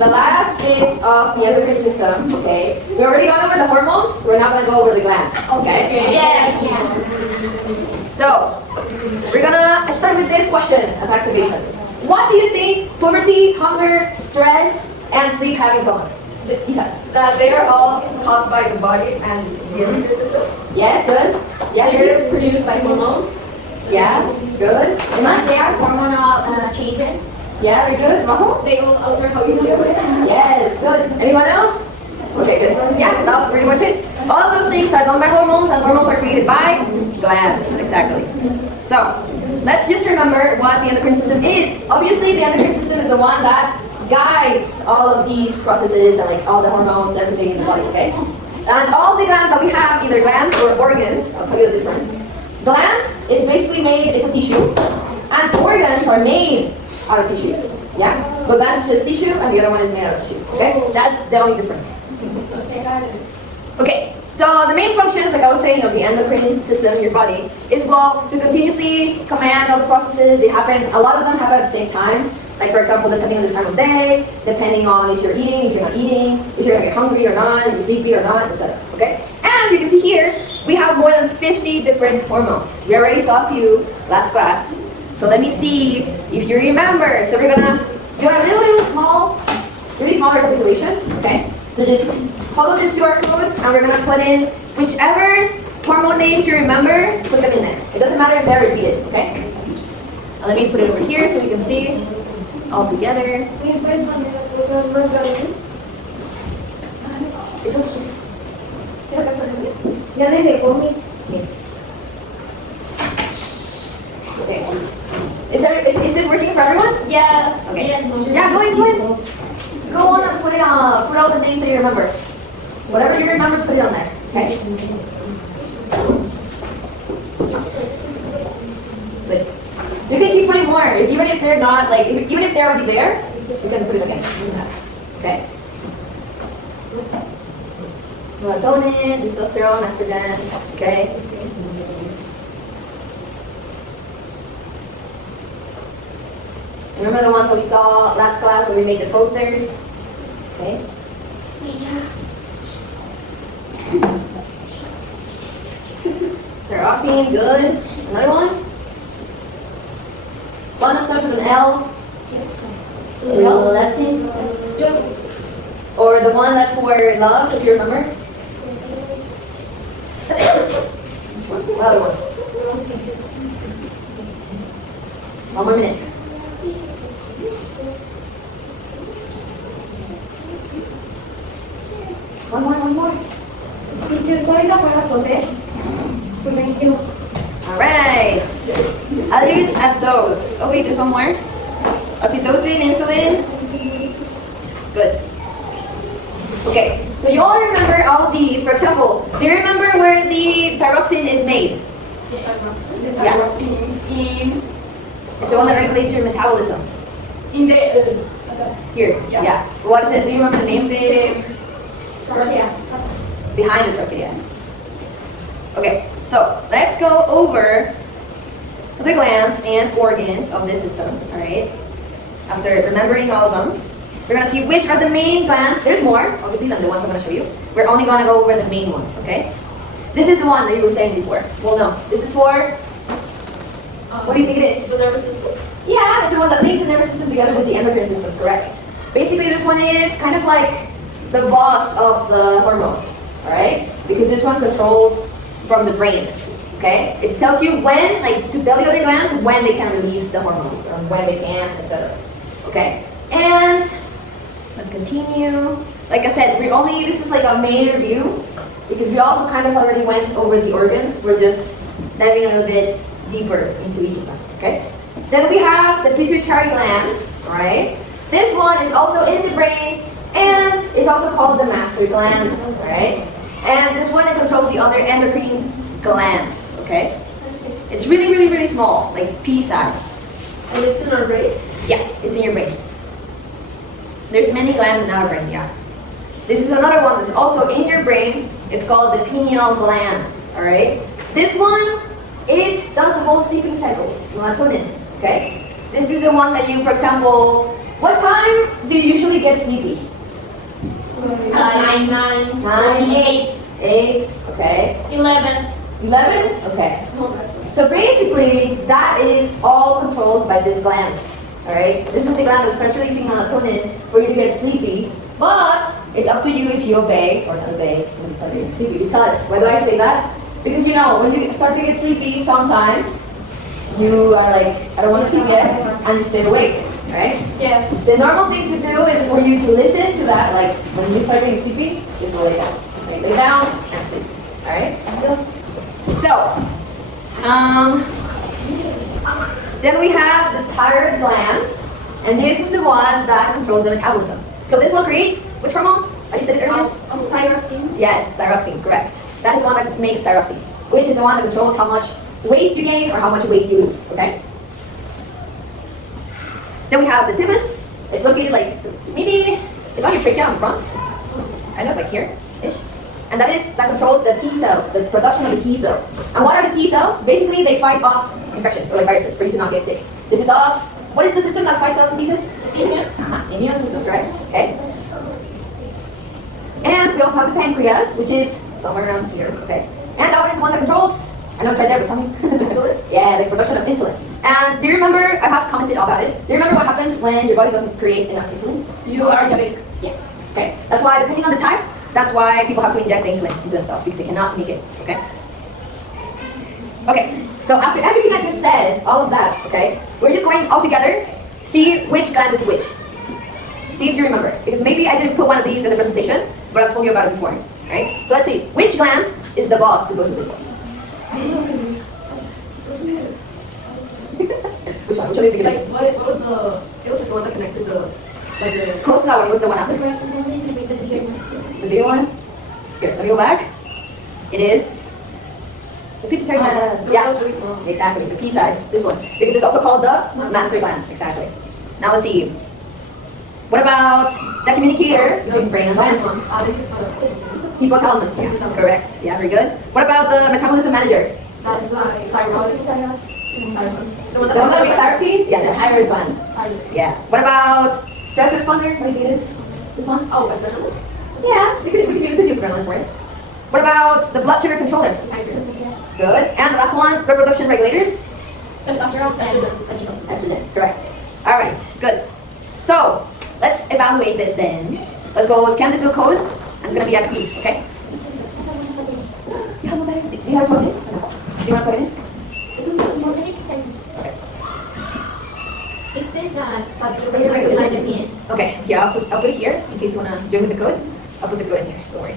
the last bit of the endocrine system, okay? We already gone over the hormones, we're now gonna go over the glands, okay? Yes. So, we're gonna start with this question as activation. What do you think puberty, hunger, stress, and sleep have in common? Isa. That they are all caused by the body and the endocrine system. Yes, good. Yeah, They're produced by hormones. yeah, good. Emma? There are hormonal changes. Yeah, very good. Maho? They will alter how you feel. Yes, good. Anyone else? Okay, good. Yeah, that was pretty much it. All of those things are done by hormones, and hormones are created by glands. Exactly. So, let's just remember what the endocrine system is. Obviously, the endocrine system is the one that guides all of these processes and like all the hormones, everything in the body, okay? And all the glands that we have, either glands or organs, I'll tell you the difference. Glands is basically made, it's a tissue, and organs are made out of tissues. Yeah? But glands is just tissue, and the other one is made out of tissue. Okay? That's the only difference. Okay, got it. Okay, so the main functions, like I was saying, of the endocrine system in your body is, well, to continuously command all the processes. They happen, a lot of them happen at the same time. Like, for example, depending on the time of day, depending on if you're eating, if you're not eating, if you're gonna get hungry or not, if you're sleepy or not, etc. Okay? And you can see here, we have more than 50 different hormones. We already saw a few last class. So let me see if you remember. So we're gonna do a really small recapitulation, okay? So just follow this QR code, and we're gonna put in whichever hormone names you remember, put them in there. It doesn't matter if they're repeated, okay? And let me put it over here so we can see all together. It's okay. Okay. Is this working for everyone? Yes. Okay. Yes. Yeah, go ahead. Go on and put all the names that you remember. Whatever you remember, put it on there. Okay? Good. You can keep putting more, even if they're not like, even if they're already there, you can put it again. Doesn't matter. Okay? Melatonin, testosterone, estrogen. Okay? Remember the ones that we saw last class where we made the posters? Okay? Thyroxine, good. Another one? One that starts with an L? Leptin? Or the one that's for love, if you remember? What other ones? One more minute. One more. Teacher, ¿cuál es la para coser? Alright. I'll leave it at those. Oh wait, there's one more. Oxytocin, insulin. Good. Okay, so you all remember all these. For example, do you remember where the thyroxine is made? Yeah. It's the one that regulates your metabolism. In the Here. Yeah. What is it? Do you remember the name? Behind the trachea. Okay, so let's go over the glands and organs of this system, alright? After remembering all of them, we're going to see which are the main glands. There's more, obviously, than the ones I'm going to show you. We're only going to go over the main ones, okay? This is the one that you were saying before. Well, no, this is for, what do you think it is? The nervous system. Yeah, it's the one that links the nervous system together with the endocrine system, correct? Basically, this one is kind of like the boss of the hormones, all right? Because this one controls from the brain, okay? It tells you when, like, to tell the other glands when they can release the hormones, or when they can't, etc. Okay? And let's continue. Like I said, this is like a main review, because we also kind of already went over the organs. We're just diving a little bit deeper into each of them, okay? Then we have the pituitary gland, all right? This one is also in the brain, and is also called the master gland, right? And this one controls the other endocrine glands, okay? It's really, really, really small, like pea size. And it's in our brain. Yeah, it's in your brain. There's many glands in our brain, yeah. This is another one that's also in your brain. It's called the pineal gland, all right? This one, it does the whole sleeping cycles, melatonin, okay? This is the one that you, for example, What time do you usually get sleepy? 9, 9, 8, okay. 11. 11? Okay. So basically, that is all controlled by this gland. Alright? This is the gland that starts releasing melatonin for you to get sleepy. But it's up to you if you obey or not obey when you start getting sleepy. Because, why do I say that? Because you know, when you start to get sleepy, sometimes you are like, I don't want to sleep yet, and you stay awake. Right? Yeah. The normal thing to do is for you to listen to that, like when you start getting sleepy, just go lay down. Okay, lay down and sleep. Alright? So, then we have the thyroid gland, and this is the one that controls the metabolism. So this one creates which hormone? You said it earlier? Thyroxine. Yes, thyroxine, correct. That is the one that makes thyroxine, which is the one that controls how much weight you gain or how much weight you lose. Okay? Then we have the thymus. It's located like, maybe, it's on your trachea in front. Kind of like here-ish. And that controls the T cells, the production of the T cells. And what are the T cells? Basically, they fight off infections or like viruses for you to not get sick. This is off, what is the system that fights off diseases? Immune system, correct. Okay. And we also have the pancreas, which is somewhere around here. Okay. And that one is the one that controls, I know it's right there, but tell me. Insulin? Yeah, the production of insulin. And do you remember, I have commented about it, do you remember what happens when your body doesn't create enough insulin? You are diabetic. Yeah. Okay. That's why, depending on the type, that's why people have to inject the insulin into themselves, because they cannot make it. Okay? Okay. So after everything I just said, all of that, okay, we're just going all together, see which gland is which. See if you remember. Because maybe I didn't put one of these in the presentation, but I've told you about it before. Right? So let's see. Which gland is the boss supposedly? Which one? Which one do you think it is? What was the? It was the one that connected the. Like the. Close to that one. It was the one after. The bigger one? Here, let me go back. It is the pituitary gland. The Yeah, one that was really small. exactly. The pea size. This one. Because it's also called the master gland. Exactly. Now let's see. What about the communicator between brain and This lens? one. Hypothalamus. Yeah, correct. Yeah, very good. What about the metabolism manager? That's like thyroid. The one The ones that make thyroxine? Yeah, the thyroid glands. Thyroid. Yeah. What about stress responder? What do you think it is? This one? Oh, adrenaline. Yeah, we could use adrenaline for it. What about the blood sugar controller? Pancreas. Good. And the last one, reproduction regulators? Testosterone and Estrogen. Estrogen, correct. All right, good. So, let's evaluate this then. Let's go scan this little code, and it's going to be at key, okay? Do you have a code in? Do you want to put it in? it says that Is at it- the end. Okay, here, I'll put it here, in case you want to join with the code. I'll put the code in here, don't worry.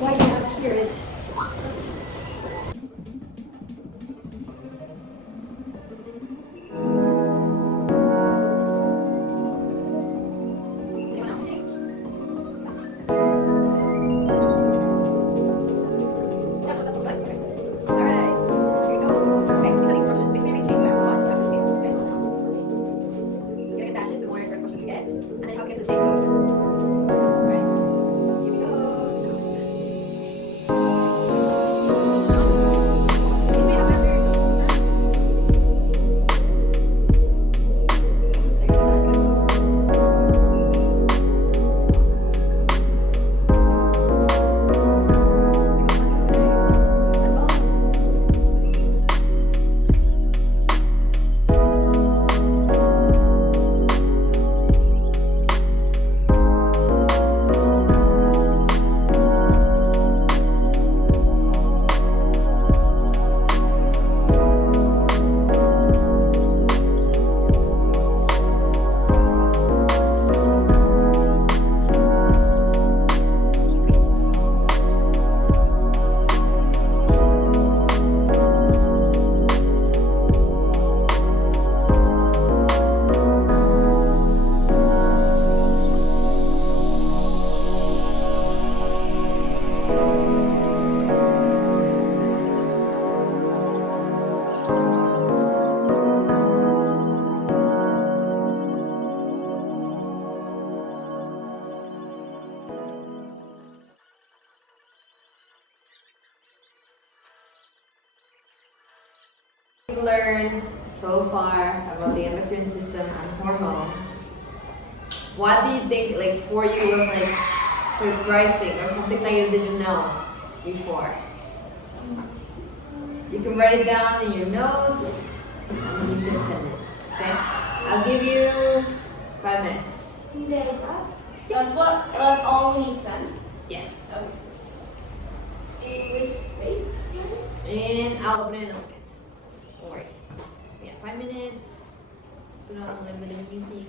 Why do I not hear it? Anyone else see? Yeah, no, that's all good. Okay. All right. Here it goes. Okay, these are the instructions. Basically, make change wherever you want. You have to skip. Okay. You're gonna get dashes the more correct questions you get, and then you have to get the same codes. All right. Here we go. Please may I have your- There you go. That's a good boost. You learn so far about the endocrine system and hormones. What do you think, like, for you was like surprising or something that you didn't know before? You can write it down in your notes and then you can send it. Okay? I'll give you 5 minutes. That's all we need to send. Yes. In which space? And I'll open it in a second. Don't worry. Yeah, 5 minutes. Put on a little bit of music.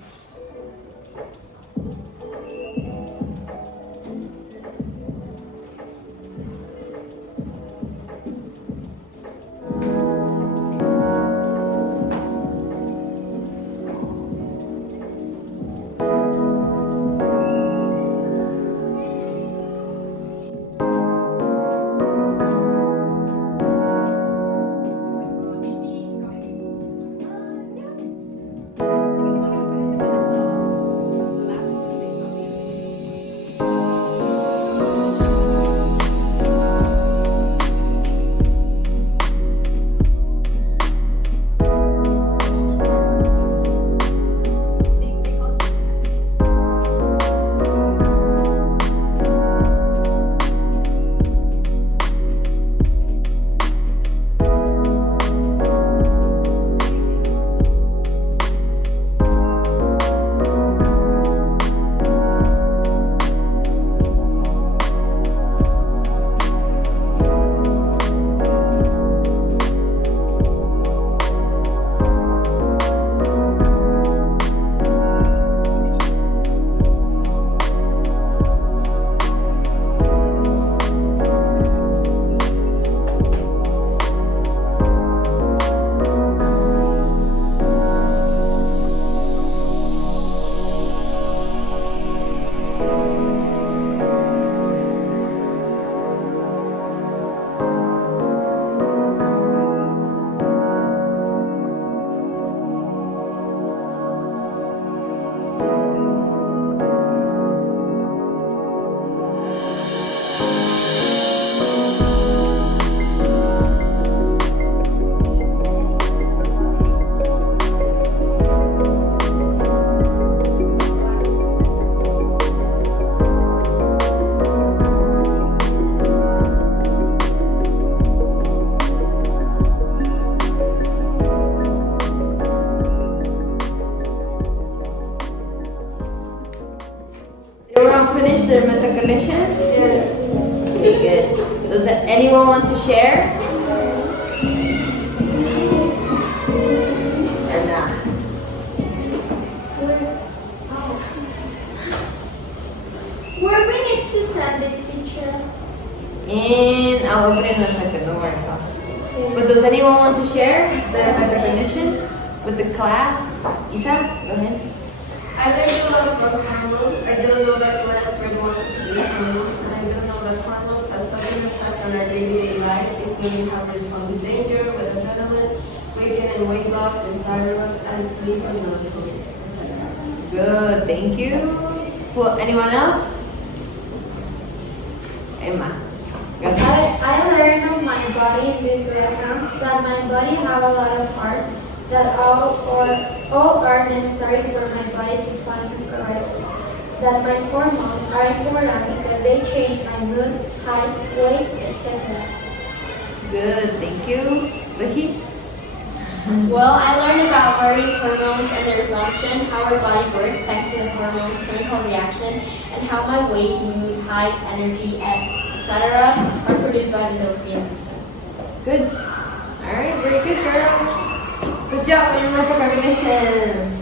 Everyone finished their method conditions? Yes. Okay, good. Does anyone want to share? Or not? Where we need to send it, teacher. And I'll open it in a second, don't worry, class. But does anyone want to share the method condition with the class? Isa, go ahead. I learned a lot about hormones. I didn't know that plants were the ones that produce hormones, and I didn't know that hormones have such an impact on our day-to-day lives, including how we respond to danger, with adrenaline, weight and weight loss, and thyroid, and sleep and melatonin, etc. Good, thank you. Who, anyone else? Emma. Go ahead. I learned of my body in this lesson that my body have a lot of parts that all are necessary for my body to function correctly. That my hormones are important because they change my mood, height, weight, etc. Good, thank you. Ricky? Well, I learned about various hormones and their function, how our body works thanks to the hormones' chemical reaction, and how my weight, mood, height, energy, etc. are produced by the endocrine system. Good. All right, very good, girls. Good job on your method combinations.